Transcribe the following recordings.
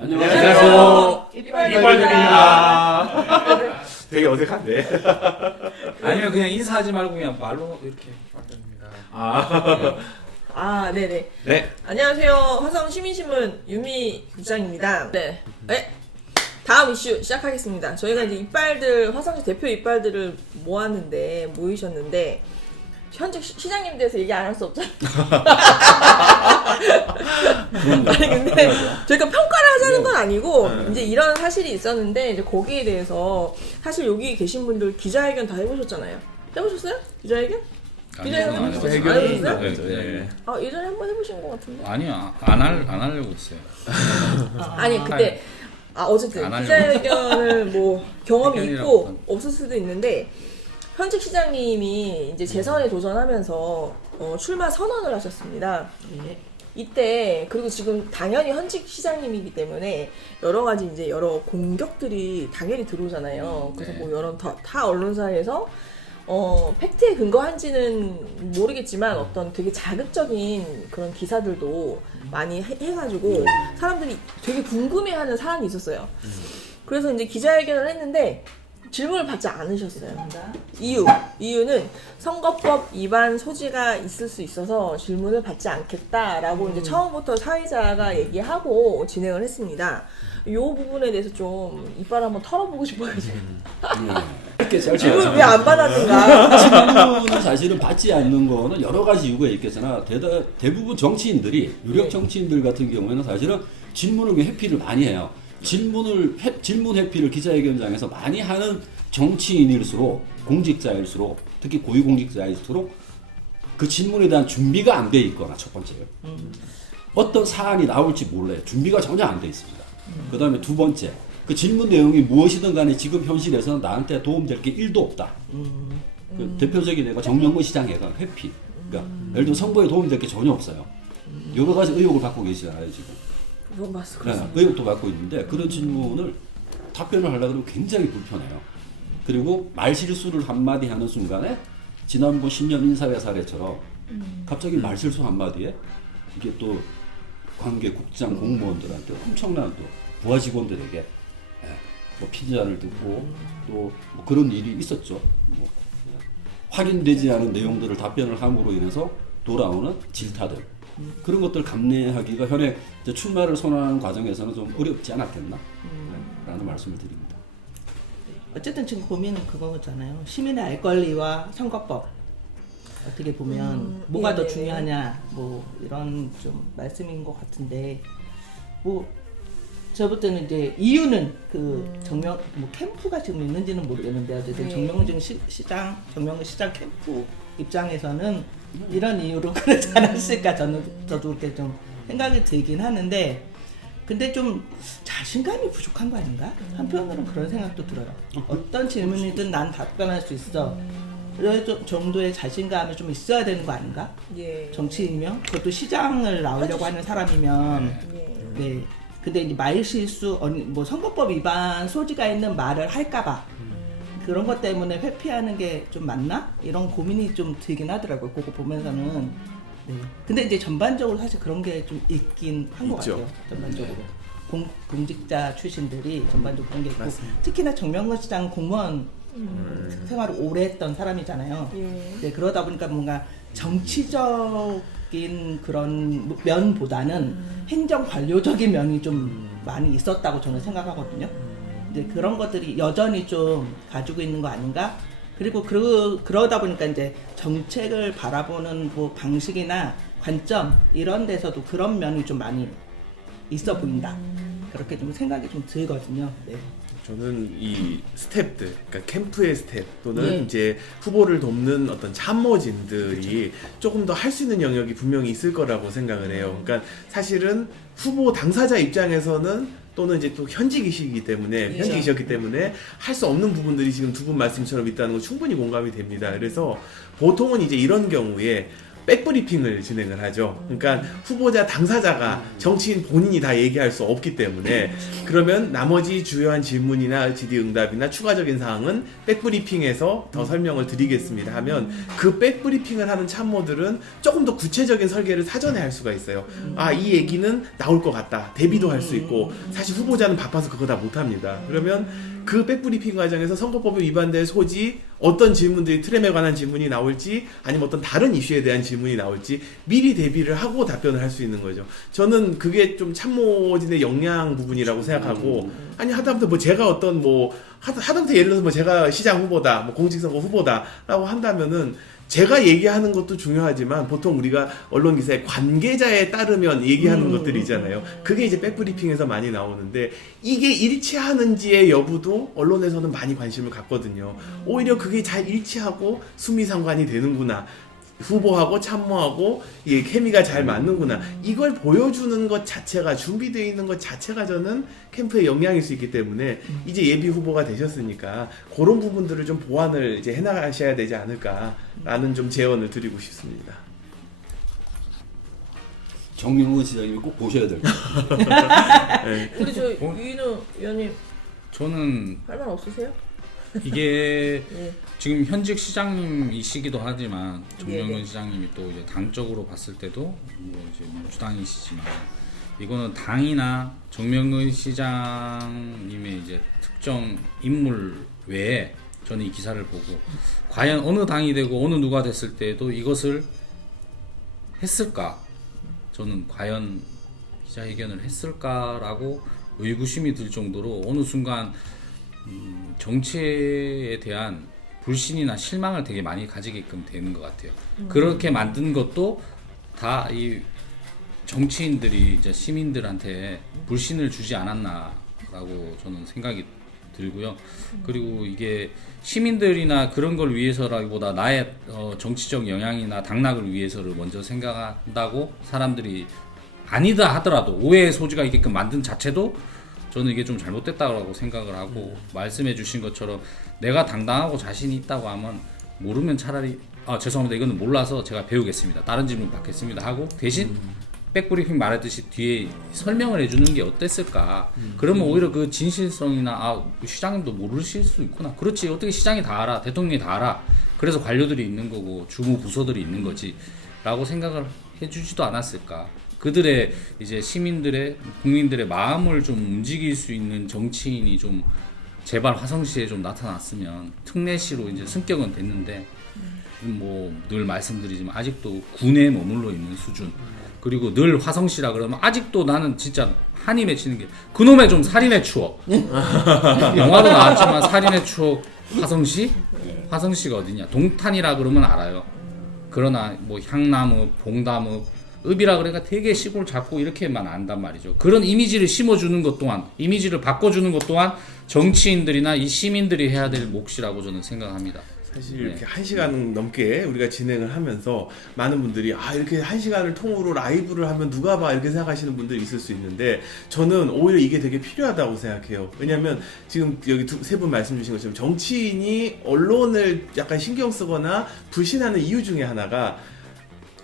안녕하세요. 이빨들입니다. 되게 어색한데. 아니면 그냥 인사하지 말고 그냥 말로 이렇게 말됩니다. 네네. 네. 안녕하세요. 화성 시민신문 유미 국장입니다. 네. 다음 이슈 시작하겠습니다. 저희가 이제 이빨들, 화성시 대표 이빨들을 모이셨는데, 현직 시장님 대해서 얘기 안 할 수 없잖아요. 아니, 근데 저희가 평가를 하자는 건 아니고, 이제 이런 사실이 있었는데, 이제 거기에 대해서, 사실 여기 계신 분들 기자회견 다 해보셨잖아요. 해보셨어요? 기자회견? 기자회견 안 해보셨어요? 해봤어요. 안 해보셨어요? 네. 예전에 한번 해보신 것 같은데? 아니요, 안 하려고 했어요. 아니 그때 어쨌든 안 하려고. 기자회견을 뭐 경험이 회견이라고 있고 한- 없을 수도 있는데 현직 시장님이 이제 재선에 도전하면서 출마 선언을 하셨습니다. 이때 그리고 지금 당연히 현직 시장님이기 때문에 여러 가지 이제 여러 공격들이 당연히 들어오잖아요. 그래서 네. 뭐 여러 타 언론사에서 팩트에 근거한지는 모르겠지만 어떤 되게 자극적인 그런 기사들도 많이 해가지고 사람들이 되게 궁금해하는 사안이 있었어요. 그래서 이제 기자회견을 했는데 질문을 받지 않으셨어요. 이유는 선거법 위반 소지가 있을 수 있어서 질문을 받지 않겠다라고 이제 처음부터 사회자가 얘기하고 진행을 했습니다. 이 부분에 대해서 좀 이빨 한번 털어보고 싶어가지고 이렇게 잘 질문을 왜 안 받았는가? 질문은 사실은 받지 않는 거는 여러 가지 이유가 있겠으나 대부분 정치인들이 유력 정치인들 같은 경우에는 사실은 질문을 회피를 많이 해요. 질문 회피를 기자회견장에서 많이 하는 정치인일수록 공직자일수록 특히 고위공직자일수록 그 질문에 대한 준비가 안 돼 있거나 첫 번째요. 어떤 사안이 나올지 몰라요. 준비가 전혀 안 돼 있습니다. 그 다음에 두 번째, 그 질문 내용이 무엇이든 간에 지금 현실에서는 나한테 도움될 게 1도 없다. 그 대표적인 애가 정명근 시장 애가 회피. 그러니까 예를 들어 선거에 도움될 게 전혀 없어요. 여러 가지 의혹을 받고 계시잖아요 지금. 그건 맞어. 네, 그렇습니다. 의혹도 받고 있는데 그런 질문을 답변을 하려고 하면 굉장히 불편해요. 그리고 말실수를 한마디 하는 순간에 지난번 10년 인사회 사례처럼 갑자기 말실수 한마디에 이게 또 관계 국장 공무원들한테 엄청난 또 부하 직원들에게 뭐 핀잔을 듣고 또 뭐 그런 일이 있었죠. 뭐 확인되지 않은 내용들을 답변을 함으로 인해서 돌아오는 질타들 그런 것들 감내하기가 현행 이제 출마를 선언하는 과정에서는 좀 어렵지 않았겠나 라는 말씀을 드립니다. 어쨌든 지금 고민은 그거잖아요. 시민의 알 권리와 선거법 어떻게 보면 뭐가 더 네네네. 중요하냐 뭐 이런 좀 말씀인 것 같은데 뭐 저볼 때는 이제 이유는 그 정명 뭐 캠프가 지금 있는지는 모르겠는데 어쨌든 네. 정명근 시장 캠프 입장에서는 이런 이유로 그러지 않았을까 저도 그렇게 좀 생각이 들긴 하는데 근데 좀 자신감이 부족한 거 아닌가? 한편으로는 그런 생각도 들어요. 어떤 질문이든 난 답변할 수 있어. 이런 정도의 자신감이 좀 있어야 되는 거 아닌가? 예. 정치인이면 그것도 시장을 나오려고 하는 사람이면 예. 네. 근데 이제 말 실수, 뭐 선거법 위반 소지가 있는 말을 할까봐 그런 것 때문에 회피하는 게 좀 맞나? 이런 고민이 좀 들긴 하더라고요. 그거 보면서는. 네. 근데 이제 전반적으로 사실 그런 게 좀 있긴 한 것 있죠. 같아요. 전반적으로. 공직자 출신들이 전반적으로 그런 게 있고 맞습니다. 특히나 정명근 시장 공무원 생활을 오래 했던 사람이잖아요. 예. 네, 그러다 보니까 뭔가 정치적인 그런 면보다는 행정 관료적인 면이 좀 많이 있었다고 저는 생각하거든요. 이제 그런 것들이 여전히 좀 가지고 있는 거 아닌가? 그리고 그러다 보니까 이제 정책을 바라보는 뭐 방식이나 관점 이런 데서도 그런 면이 좀 많이 있어 보인다. 그렇게 좀 생각이 좀 들거든요. 네. 저는 이 스텝들, 그러니까 캠프의 스텝 또는 네. 이제 후보를 돕는 어떤 참모진들이 조금 더 할 수 있는 영역이 분명히 있을 거라고 생각을 해요. 그러니까 사실은 후보 당사자 입장에서는 또는 이제 또 현직이시기 때문에 예. 현직이셨기 때문에 할 수 없는 부분들이 지금 두 분 말씀처럼 있다는 건 충분히 공감이 됩니다. 그래서 보통은 이제 이런 경우에 백브리핑을 진행을 하죠. 그러니까 후보자 당사자가 정치인 본인이 다 얘기할 수 없기 때문에 그러면 나머지 주요한 질문이나 질의응답이나 추가적인 사항은 백브리핑에서 더 설명을 드리겠습니다 하면 그 백브리핑을 하는 참모들은 조금 더 구체적인 설계를 사전에 할 수가 있어요. 아, 이 얘기는 나올 것 같다. 대비도 할 수 있고 사실 후보자는 바빠서 그거 다 못합니다. 그러면 그 백브리핑 과정에서 선거법에 위반될 소지, 어떤 질문들이 트램에 관한 질문이 나올지 아니면 어떤 다른 이슈에 대한 질문이 나올지 미리 대비를 하고 답변을 할 수 있는 거죠. 저는 그게 좀 참모진의 역량 부분이라고 생각하고, 아니 하다못해 뭐 제가 어떤 뭐 하다못해 예를 들어서 뭐 제가 시장 후보다, 뭐 공직선거 후보다라고 한다면은 제가 얘기하는 것도 중요하지만 보통 우리가 언론 기사에 관계자에 따르면 얘기하는 것들이 있잖아요. 그게 이제 백브리핑에서 많이 나오는데 이게 일치하는지의 여부도 언론에서는 많이 관심을 갖거든요. 오히려 그게 잘 일치하고 수미상관이 되는구나. 후보하고 참모하고 이게 케미가 잘 맞는구나. 이걸 보여주는 것 자체가, 준비되어 있는 것 자체가 저는 캠프의 역량일 수 있기 때문에 이제 예비 후보가 되셨으니까 그런 부분들을 좀 보완을 이제 해나가셔야 되지 않을까라는 좀 제언을 드리고 싶습니다. 정명훈 시장님이 꼭 보셔야 될 것 같아요. 네. 근데 저 유인호 위원님 저는 할 말 없으세요? 이게 예. 지금 현직 시장님이시기도 하지만 정명근 네네. 시장님이 또 이제 당적으로 봤을 때도 뭐 이제 민주당이시지만 이거는 당이나 정명근 시장님의 이제 특정 인물 외에 저는 이 기사를 보고 과연 어느 당이 되고 어느 누가 됐을 때도 이것을 했을까? 저는 과연 기자회견을 했을까라고 의구심이 들 정도로 어느 순간 정치에 대한 불신이나 실망을 되게 많이 가지게끔 되는 것 같아요. 그렇게 만든 것도 다 이 정치인들이 이제 시민들한테 불신을 주지 않았나라고 저는 생각이 들고요. 그리고 이게 시민들이나 그런 걸 위해서라기보다 나의 정치적 영향이나 당락을 위해서를 먼저 생각한다고 사람들이 아니다 하더라도 오해의 소지가 있게끔 만든 자체도 저는 이게 좀 잘못됐다고 생각을 하고 말씀해 주신 것처럼 내가 당당하고 자신이 있다고 하면 모르면 차라리 죄송합니다 이거는 몰라서 제가 배우겠습니다 다른 질문 받겠습니다 하고 대신 백브리핑 말했듯이 뒤에 설명을 해주는 게 어땠을까. 그러면 오히려 그 진실성이나 시장님도 모르실 수 있구나. 그렇지 어떻게 시장이 다 알아 대통령이 다 알아. 그래서 관료들이 있는 거고 주무 부서들이 있는 거지 라고 생각을 해주지도 않았을까. 그들의 이제 시민들의 국민들의 마음을 좀 움직일 수 있는 정치인이 좀 제발 화성시에 좀 나타났으면 특례시로 이제 승격은 됐는데 뭐 늘 말씀드리지만 아직도 군에 머물러 있는 수준. 그리고 늘 화성시라 그러면 아직도 나는 진짜 한이 맺히는 게 그놈의 좀 살인의 추억. 영화도 나왔지만 살인의 추억 화성시? 화성시가 어디냐? 동탄이라 그러면 알아요. 그러나 뭐 향나무, 봉다무 읍이라 그러니까 되게 시골 작고 이렇게만 안단 말이죠. 그런 이미지를 심어주는 것 또한 이미지를 바꿔주는 것 또한 정치인들이나 이 시민들이 해야 될 몫이라고 저는 생각합니다. 사실 이렇게 1시간 넘게 우리가 진행을 하면서 많은 분들이 이렇게 1시간을 통으로 라이브를 하면 누가 봐 이렇게 생각하시는 분들이 있을 수 있는데 저는 오히려 이게 되게 필요하다고 생각해요. 왜냐하면 지금 여기 세 분 말씀 주신 것처럼 정치인이 언론을 약간 신경 쓰거나 불신하는 이유 중에 하나가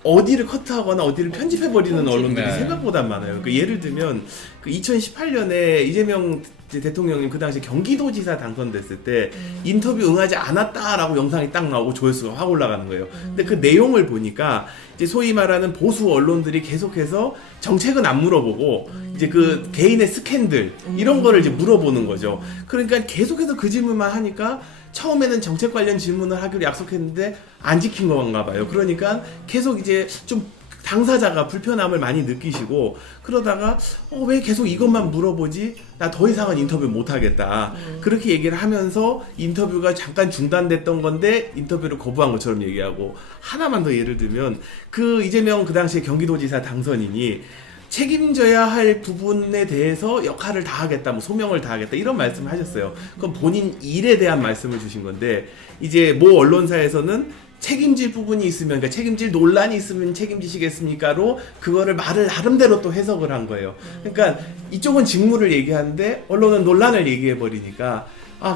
어디를 커트하거나 어디를 편집해버리는 언론들이 네. 생각보다 많아요. 예를 들면 2018년에 이재명 대통령님 그 당시 경기도지사 당선됐을 때 인터뷰 응하지 않았다라고 영상이 딱 나오고 조회수가 확 올라가는 거예요. 근데 그 내용을 보니까 이제 소위 말하는 보수 언론들이 계속해서 정책은 안 물어보고 이제 그 개인의 스캔들 이런 거를 이제 물어보는 거죠. 그러니까 계속해서 그 질문만 하니까 처음에는 정책 관련 질문을 하기로 약속했는데 안 지킨 건가 봐요. 그러니까 계속 이제 좀 당사자가 불편함을 많이 느끼시고 그러다가 왜 계속 이것만 물어보지? 나 더 이상은 인터뷰 못 하겠다. 그렇게 얘기를 하면서 인터뷰가 잠깐 중단됐던 건데 인터뷰를 거부한 것처럼 얘기하고 하나만 더 예를 들면 그 이재명 그 당시에 경기도지사 당선인이 책임져야 할 부분에 대해서 역할을 다하겠다, 뭐 소명을 다하겠다 이런 말씀을 하셨어요. 그건 본인 일에 대한 말씀을 주신 건데 이제 모 언론사에서는 책임질 부분이 있으면, 그러니까 책임질 논란이 있으면 책임지시겠습니까로 그거를 말을 나름대로 또 해석을 한 거예요. 그러니까 이쪽은 직무를 얘기하는데 언론은 논란을 얘기해 버리니까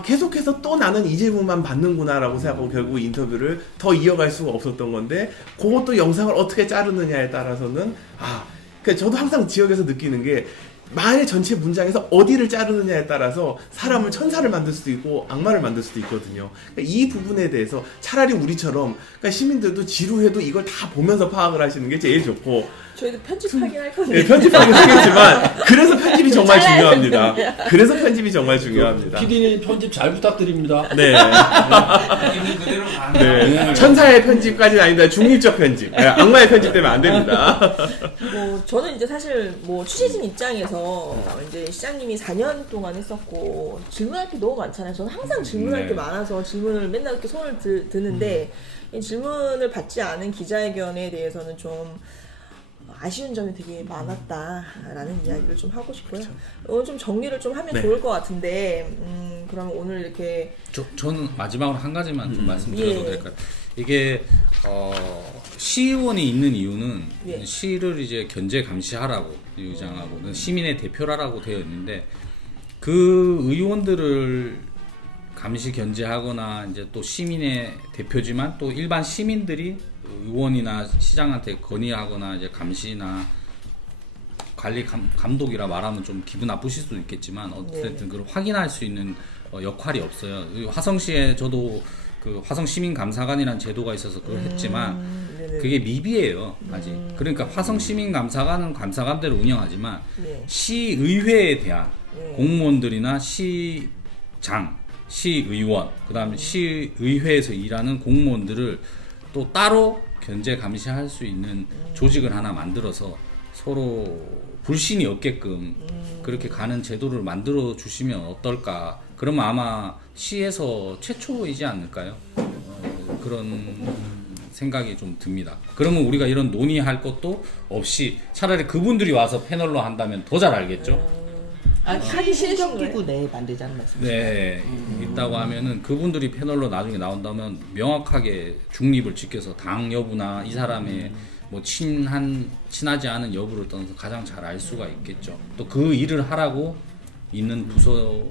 계속해서 또 나는 이 질문만 받는구나라고 생각하고 결국 인터뷰를 더 이어갈 수가 없었던 건데, 그것도 영상을 어떻게 자르느냐에 따라서는 그러니까 저도 항상 지역에서 느끼는 게 말 전체 문장에서 어디를 자르느냐에 따라서 사람을 천사를 만들 수도 있고 악마를 만들 수도 있거든요. 그러니까 이 부분에 대해서 차라리 우리처럼, 그러니까 시민들도 지루해도 이걸 다 보면서 파악을 하시는 게 제일 좋고, 저희도 편집하긴 할 건데. 네, 편집하긴 하겠지만 그래서 편집이 정말 중요합니다. 그래서 편집이 정말 중요합니다. PD님 편집 잘 부탁드립니다. 네. 있는 그대로 가는 네. 천사의 편집까지는 아닙니다. 중립적 편집. 네, 악마의 편집되면 안 됩니다. 뭐 저는 이제 사실 뭐 취재진 입장에서 이제 시장님이 4년 동안 했었고 질문할 게 너무 많잖아요. 저는 항상 질문할 게 많아서 질문을 맨날 이렇게 손을 드는데 이 질문을 받지 않은 기자회견에 대해서는 좀 아쉬운 점이 되게 많았다라는 이야기를 좀 하고 싶고요. 오늘 좀 정리를 좀 하면 네. 좋을 것 같은데 그러면 오늘 이렇게 저는 마지막으로 한 가지만 좀 말씀드려도 예. 될까요? 이게 시의원이 있는 이유는 예. 시를 이제 견제 감시하라고 의장하고 시민의 대표라고 되어 있는데, 그 의원들을 감시 견제하거나 이제 또 시민의 대표지만 또 일반 시민들이 의원이나 시장한테 건의하거나 이제 감시나 관리 감독이라 말하면 좀 기분 나쁘실 수도 있겠지만 어쨌든 그걸 확인할 수 있는 역할이 없어요. 화성시에 저도 그 화성 시민 감사관이라는 제도가 있어서 그걸 했지만 네네. 그게 미비해요 아직. 그러니까 화성 시민 감사관은 감사관대로 운영하지만 네. 시의회에 대한 네. 공무원들이나 시장, 시의원, 그다음에 시의회에서 일하는 공무원들을 또 따로 견제 감시할 수 있는 조직을 하나 만들어서 서로 불신이 없게끔 그렇게 가는 제도를 만들어 주시면 어떨까. 그러면 아마 시에서 최초이지 않을까요? 그런 생각이 좀 듭니다. 그러면 우리가 이런 논의할 것도 없이 차라리 그분들이 와서 패널로 한다면 더 잘 알겠죠? 하기 싫으신 행정기구 내에 만들자는 말씀이시죠? 네, 있다고 하면은 그분들이 패널로 나중에 나온다면 명확하게 중립을 지켜서 당 여부나 이 사람의 뭐 친하지 않은 여부를 떠나서 가장 잘 알 수가 있겠죠. 또 그 일을 하라고 있는 부서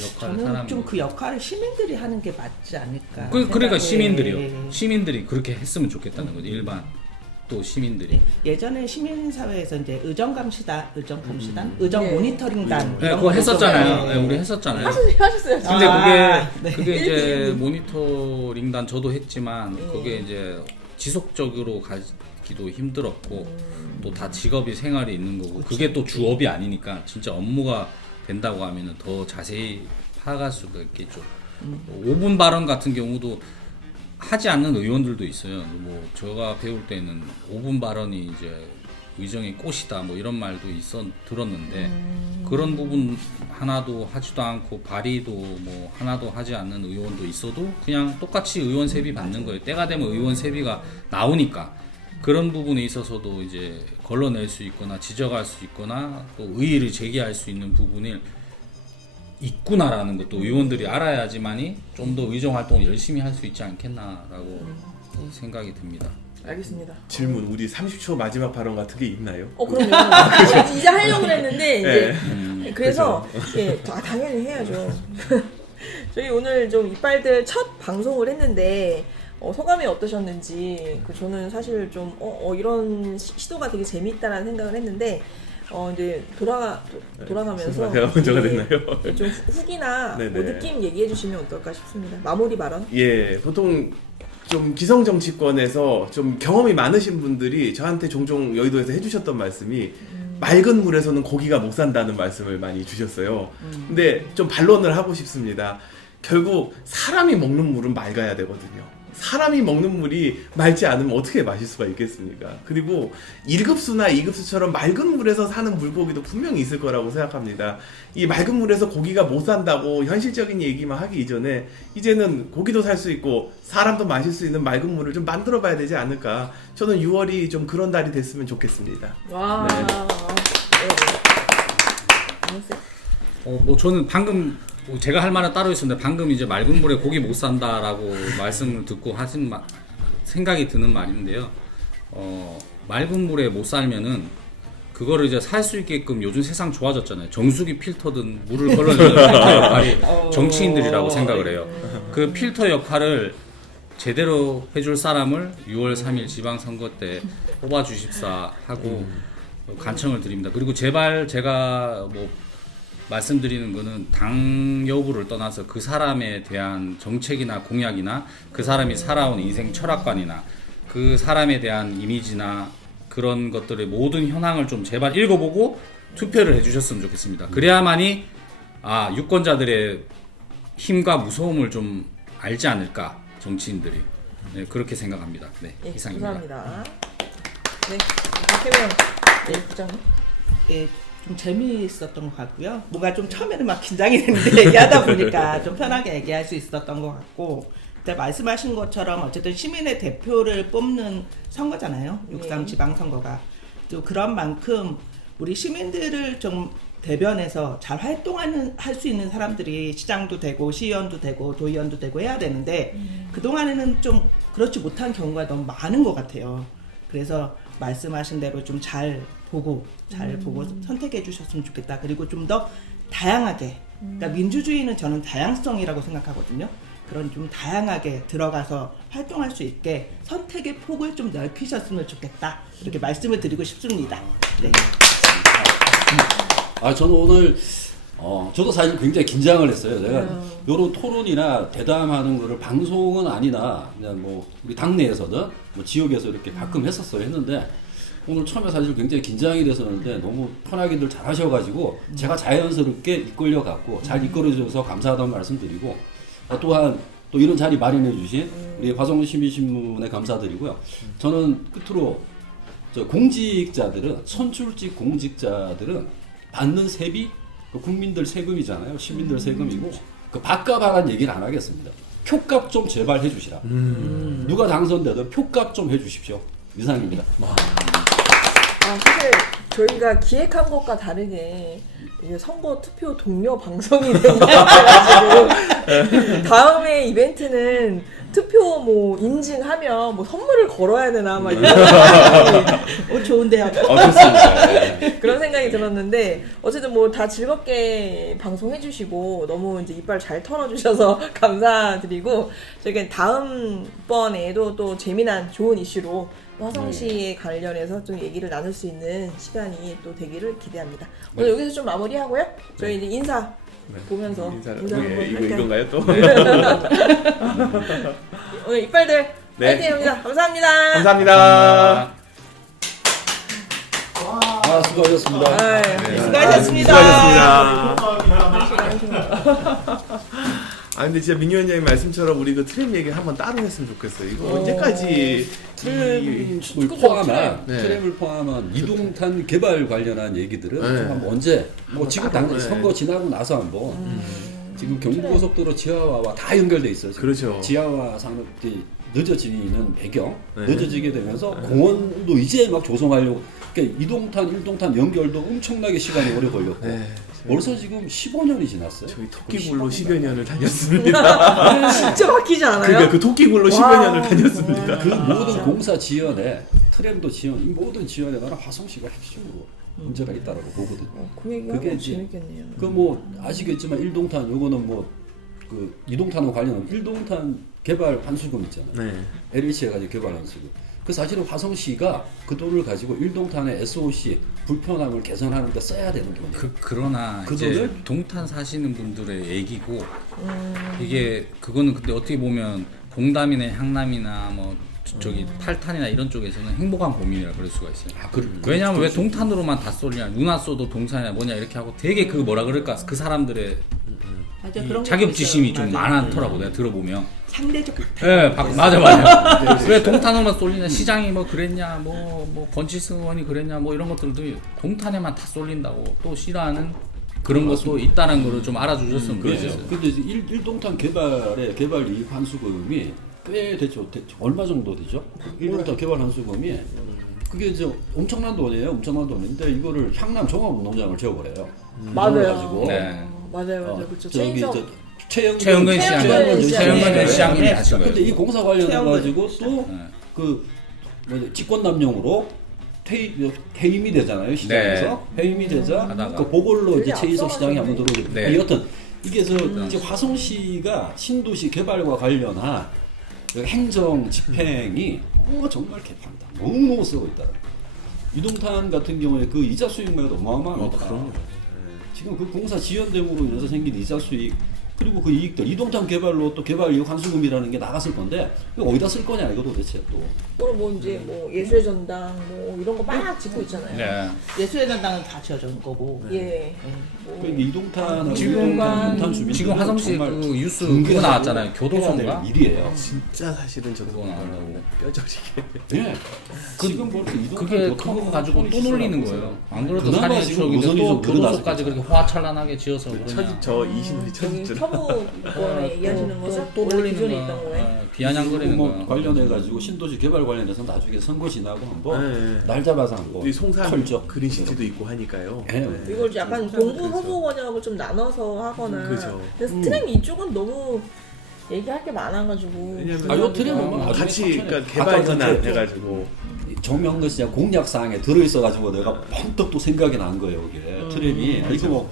역할 저는 사람이 좀 그 역할을 시민들이 하는 게 맞지 않을까. 그러니까 생각이- 시민들이요. 시민들이 그렇게 했으면 좋겠다는 거죠. 일반 또 시민들이. 예전에 시민사회에서 이제 의정감시단, 의정 네. 모니터링단 네, 이런 그거 것도 했었잖아요. 좀- 네, 우리 했었잖아요. 하셨어요. 근데 네. 그게 이제 모니터링단 저도 했지만 그게 이제 지속적으로 가기도 힘들었고 또 다 직업이 생활이 있는 거고 그게 또 주업이 아니니까 진짜 업무가 된다고 하면은 더 자세히 파악할 수가 있겠죠. 5분 발언 같은 경우도 하지 않는 의원들도 있어요. 뭐 제가 배울 때는 5분 발언이 이제 의정의 꽃이다 뭐 이런 말도 들었는데 그런 부분 하나도 하지도 않고 발의도 뭐 하나도 하지 않는 의원도 있어도 그냥 똑같이 의원 세비 받는 거예요. 때가 되면 의원 세비가 나오니까 그런 부분에 있어서도 이제 걸러낼 수 있거나 지적할 수 있거나 또 의의를 제기할 수 있는 부분을 있구나라는 것도 의원들이 알아야지만이 좀 더 의정 활동을 열심히 할 수 있지 않겠나라고 생각이 듭니다. 알겠습니다. 질문, 우리 30초 마지막 발언 같은 게 있나요? 그럼요. 이제 하려고 했는데 이제 네. 그래서 예, 당연히 해야죠. 저희 오늘 좀 이빨들 첫 방송을 했는데 소감이 어떠셨는지 저는 사실 좀 이런 시도가 되게 재밌다라는 생각을 했는데 이제 돌아가면서 제가 먼저가 됐나요? 예, 좀 후기나 네네. 뭐 느낌 얘기해 주시면 어떨까 싶습니다. 마무리 발언. 예, 보통 좀 기성 정치권에서 좀 경험이 많으신 분들이 저한테 종종 여의도에서 해주셨던 말씀이 맑은 물에서는 고기가 못 산다는 말씀을 많이 주셨어요. 근데 좀 반론을 하고 싶습니다. 결국 사람이 먹는 물은 맑아야 되거든요. 사람이 먹는 물이 맑지 않으면 어떻게 마실 수가 있겠습니까? 그리고 1급수나 2급수처럼 맑은 물에서 사는 물고기도 분명히 있을 거라고 생각합니다. 이 맑은 물에서 고기가 못 산다고 현실적인 얘기만 하기 이전에 이제는 고기도 살 수 있고 사람도 마실 수 있는 맑은 물을 좀 만들어 봐야 되지 않을까. 저는 6월이 좀 그런 달이 됐으면 좋겠습니다. 와. 네. 네. 뭐 저는 방금 제가 할 말은 따로 있었는데 방금 이제 맑은 물에 고기 못 산다라고 말씀을 듣고 하신 생각이 드는 말인데요. 맑은 물에 못 살면은 그거를 이제 살 수 있게끔 요즘 세상 좋아졌잖아요. 정수기 필터든 물을 걸러주는 필터 역할이 정치인들이라고 생각을 해요. 그 필터 역할을 제대로 해줄 사람을 6월 3일 지방선거 때 뽑아주십사 하고 간청을 드립니다. 그리고 제발 제가 뭐 말씀드리는 거는 당 여부를 떠나서 그 사람에 대한 정책이나 공약이나 그 사람이 살아온 인생 철학관이나 그 사람에 대한 이미지나 그런 것들의 모든 현황을 좀 제발 읽어보고 투표를 해주셨으면 좋겠습니다. 그래야만이 유권자들의 힘과 무서움을 좀 알지 않을까 정치인들이 그렇게 생각합니다. 네, 예, 이상입니다. 감사합니다. 네, 박혜명 네, 부장님. 예, 좀 재미있었던 것 같고요. 뭔가 좀 처음에는 막 긴장이 되는데 얘기하다 보니까 좀 편하게 얘기할 수 있었던 것 같고, 그때 말씀하신 것처럼 어쨌든 시민의 대표를 뽑는 선거잖아요. 6.3 지방선거가. 또 그런 만큼 우리 시민들을 좀 대변해서 잘 활동하는 할 수 있는 사람들이 시장도 되고 시의원도 되고 도의원도 되고 해야 되는데 그동안에는 좀 그렇지 못한 경우가 너무 많은 것 같아요. 그래서 말씀하신 대로 좀 잘 보고 선택해 주셨으면 좋겠다. 그리고 좀 더 다양하게, 그러니까 민주주의는 저는 다양성이라고 생각하거든요. 그런 좀 다양하게 들어가서 활동할 수 있게 선택의 폭을 좀 넓히셨으면 좋겠다. 이렇게 말씀을 드리고 싶습니다. 네. 저는 오늘 저도 사실 굉장히 긴장을 했어요. 제가 이런 토론이나 대담하는 거를 방송은 아니나 그냥 뭐 우리 당내에서든 뭐 지역에서 이렇게 가끔 했는데 오늘 처음에 사실 굉장히 긴장이 됐었는데 너무 편하게들 잘 하셔가지고 제가 자연스럽게 이끌려갖고 잘 이끌어줘서 감사하다는 말씀드리고 또한 또 이런 자리 마련해 주신 우리 화성시민신문에 감사드리고요. 저는 끝으로 공직자들은 선출직 공직자들은 받는 세비 국민들 세금이잖아요. 시민들 세금이고 그 밥값 하라는 얘기는 안 하겠습니다. 표값 좀 제발 해주시라. 누가 당선되든 표값 좀 해주십시오. 이상입니다. 사실 저희가 기획한 것과 다르게 이게 선거 투표 동료 방송이 된 것 같아가지고 다음에 이벤트는 투표 뭐 인증하면 뭐 선물을 걸어야 되나 막 이런 좋은데요. 좋습니다. 그런 생각이 들었는데 어쨌든 뭐 다 즐겁게 방송해주시고 너무 이제 이빨 잘 털어주셔서 감사드리고 저희가 다음번에도 또 재미난 좋은 이슈로 화성시에 관련해서 좀 얘기를 나눌 수 있는 시간이 또 되기를 기대합니다. 오늘 여기서 좀 마무리하고요. 저희 이제 인사 보면서 인사 한번 이건가요 또? 오늘 이빨들 네. 파이팅입니다. 감사합니다. 감사합니다. 수고하셨습니다. 수고하셨습니다. 수고하셨습니다. 근데 진짜 민 위원장님 말씀처럼 우리 그 트램 얘기 한번 따로 했으면 좋겠어요. 이거 언제까지 트램을 포함한 네. 트램을 포함한 이동탄 개발 관련한 얘기들은 네. 좀 한번 언제 뭐 지금 따로, 당장 네. 선거 지나고 나서 한번 지금 경부고속도로 지하화와 다 연결돼 있어요. 지금. 그렇죠. 지하화 산업이 늦어지는 배경, 네. 늦어지게 되면서 공원도 이제 막 조성하려고. 그러니까 2동탄, 1동탄 연결도 엄청나게 시간이 오래 걸렸고 네. 벌써 지금 15년이 지났어요. 저희 토끼굴로 10여 년을 다녔습니다. 진짜 막히지 않아요? 그러니까 그 토끼굴로 10여 와. 년을 다녔습니다. 그 모든 공사 지연에 트램도 지연, 이 모든 지연에 나는 화성시가 핵심으로 문제가 있다라고 보거든요. 그 얘기하면 그게 이제 재밌겠네요. 그 뭐 아시겠지만 1동탄 요거는 뭐 그 2동탄과 관련한 1동탄 개발 환수금 있잖아요. 네. LH 해가지고 개발 환수금. 그 사실은 화성시가 그 돈을 가지고 1동탄의 SOC 불편함을 개선하는 데 써야 되는 돈이에요. 그러나 그 이제 돈을? 동탄 사시는 분들의 얘기고 이게 그거는 근데 어떻게 보면 공담이나 향남이나 뭐 저기 팔탄이나 이런 쪽에서는 행복한 고민이라 그럴 수가 있어요. 왜냐하면 왜 동탄으로만 다 쏠리냐, 누나 쏘도 동탄이나 뭐냐 이렇게 하고 되게 그 뭐라 그럴까 그 사람들의 맞아, 이 그런 것도 자격지심이 있어요. 좀 맞아. 많더라고 내가 들어보면. 상대적 예, 맞아. 왜 동탄으로만 쏠리냐, 시장이 뭐 그랬냐, 뭐 건치승원이 그랬냐, 뭐 이런 것들도 동탄에만 다 쏠린다고 또 싫어하는 그런 것도 있다는 거를 좀 알아주셨으면 그렇죠. 좋겠어요. 근데 이제 1동탄 개발의 개발 이익 환수금이 꽤 되죠. 얼마 정도 되죠? 1동탄 개발 환수금이 그게 이제 엄청난 돈이에요. 엄청난 돈인데 이거를 향남 종합운동장을 지어버려요. 맞아요. 가지고 네. 맞아요. 그렇죠. 저기 체인점. 저 최영근 최영근 시장님. 최영근 시장님이 하신 거예요. 근데 이 공사 관련해 가지고 또 네. 그 직권남용으로 해임이 되잖아요 시장에서 해임이 되자 하다가. 그 보궐로 이제 되게 최인석 시장이 한번 앞서가셨네. 들어오게. 네. 여튼 이게 이제 화성시가 신도시 개발과 관련한 그 행정 집행이 정말 개판다. 너무너무 쓰고 있다. 이동탄 같은 경우에 그 이자 수익만 해도 어마어마합니다. 그럼요. 지금 그 공사 지연 대목으로 인해서 생긴 이자 수익 그리고 그 이익들 이동탄 개발로 또 개발 이익 환수금이라는 게 나갔을 건데 이거 어디다 쓸 거냐 이거 도대체 또. 그리고 뭐 이제 뭐 예술의 전당 뭐 이런 거 막 짓고 있잖아요. 네. 예술의 전당은 다 지어진 거고. 예. 그 이게 이동탄 지금 주민 지금 화성시 그 뉴스 그거 나왔잖아요. 교도소인가? 일이에요. 진짜 사실은 저도 그거 나오고. 뼈저리게. 예. 지금 뭐 이렇게 이동탄 그게 교통 그거 가지고 또 놀리는 거예요. 안 그래도 그나마 산의 지금 추억인데 노선이 또 좀 늘어나서 교도소까지 그렇게 화찬란하게 지어서 그러냐. 저 이신도시 저기 천지처럼. 서부권에 이하시는 거죠? 또 원래 놀리는 기존에 거야. 있던 거에. 네, 비아냥거리는 뭐 거야. 관련해 가지고 신도시 개발 관련해서 나중에 선거 지나고 한번 네. 날 잡아서 한번 이 송산 털죠. 그린시티도 있고 하니까요. 네. 이걸 약간 그래서. 동부 서부 번역을 좀 나눠서 하거나. 그죠. 근데 스트림 이쪽은 너무 얘기할 게 많아가지고. 왜냐면 요 트림은 뭐 같이 나중에 그러니까 아까 개발 전환 이제 해가지고 정명근 씨가 공약 사항에 들어있어 가지고 내가 펑떡 또 생각이 난 거예요 이게 트랩이 이거 뭐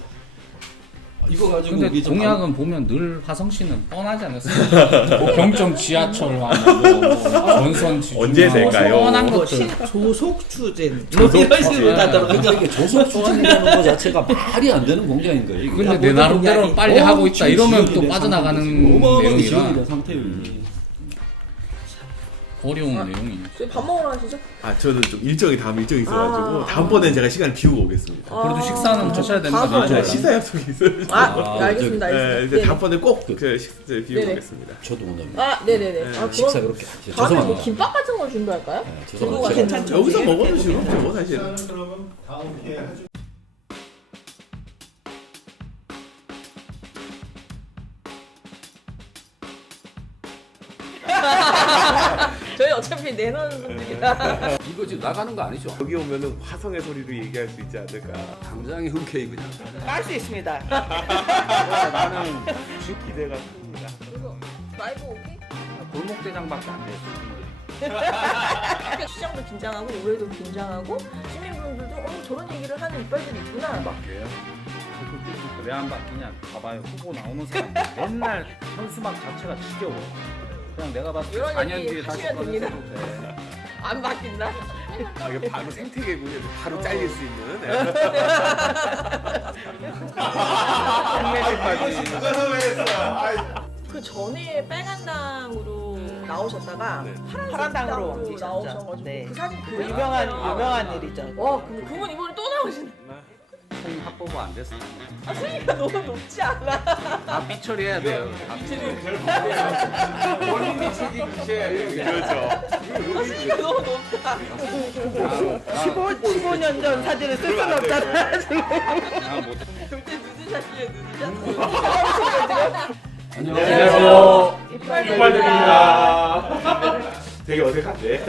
이거 가지고 근데 우리 좀 공약은 보면 늘 화성시는 뻔하지 않았어요? 뭐 경점 지하철화하고 뭐 전선 지중 언제 될까요? 뻔한 뭐 것들. 조속 추진 뭐 이런 식으로 가더라고요. 그러니까 이게 조속 추진이라는 거 자체가 말이 안 되는 공약인 거예요. 이게. 근데 내 나름대로 빨리 하고 있다 이러면 또 빠져나가는 어마어마하게 지원이 내용이라 된 상태예요. 이게. 어려운 내용이. 저희 밥 먹으러 가시죠? 저는 좀 다음 일정이 있어가지고 아. 다음번엔 제가 시간을 비우고 오겠습니다. 그래도 식사는 하셔야 되는 거 다음번에 아니죠? 저희 시사 약속이 있어요. 네, 알겠습니다. 네, 알겠습니다. 이제 다음번에 꼭 식사를 비우고 네네. 오겠습니다. 저도 오늘 네네네. 아, 식사 그럼 그렇게 하죠. 다음에 뭐 죄송합니다. 김밥 같은 걸 준비할까요? 네, 들고 죄송합니다. 가시죠. 괜찮죠? 여기서 먹어도 싫어, 사실은. 저희 어차피 내놓는 분들이라. 이거 지금 나가는 거 아니죠? 여기 오면은 화성의 소리로 얘기할 수 있지 않을까. 당장에 흔쾌히 그냥. 깔 수 있습니다. 나는 기대가 큽니다. 그래서 라이브 오케이? 골목대장밖에 안 돼. 시장도 긴장하고 올해도 긴장하고 시민분들도 저런 얘기를 하는 이빨들이 있구나. 바뀌어요? 왜 안 바뀌냐? 봐봐요. 후보 나오는 사람 맨날 현수막 자체가 지겨워. 그냥 내가 봤을 때 이런 4년 얘기 뒤에 다시 하시면 됩니다. 꺼내도 돼. 안 바뀐다. 이게 바로 생태계군요. 바로 잘릴 수 있는. 그 전에 빨간당으로 나오셨다가 네. 파란당으로 파란당으로 옮기셨죠. 나오셔가지고 네. 그 사진 그 그대로 유명한 나왔어요. 일이죠. 와, 근데 그분 이번에 또 나오시네. 총 합보가 안 됐어. 아, 순위가 너무 높지 않아? 다 삐처리해야 돼요. 본인이 책임지셔야 돼요. 그렇죠. 순위가 너무 높다. 15년 전 사진을 쓸 수는 없잖아. 지금. 그때 누드 샷이에요, 누드 샷. 안녕하세요. 이빨 드립니다. 되게 어색한데.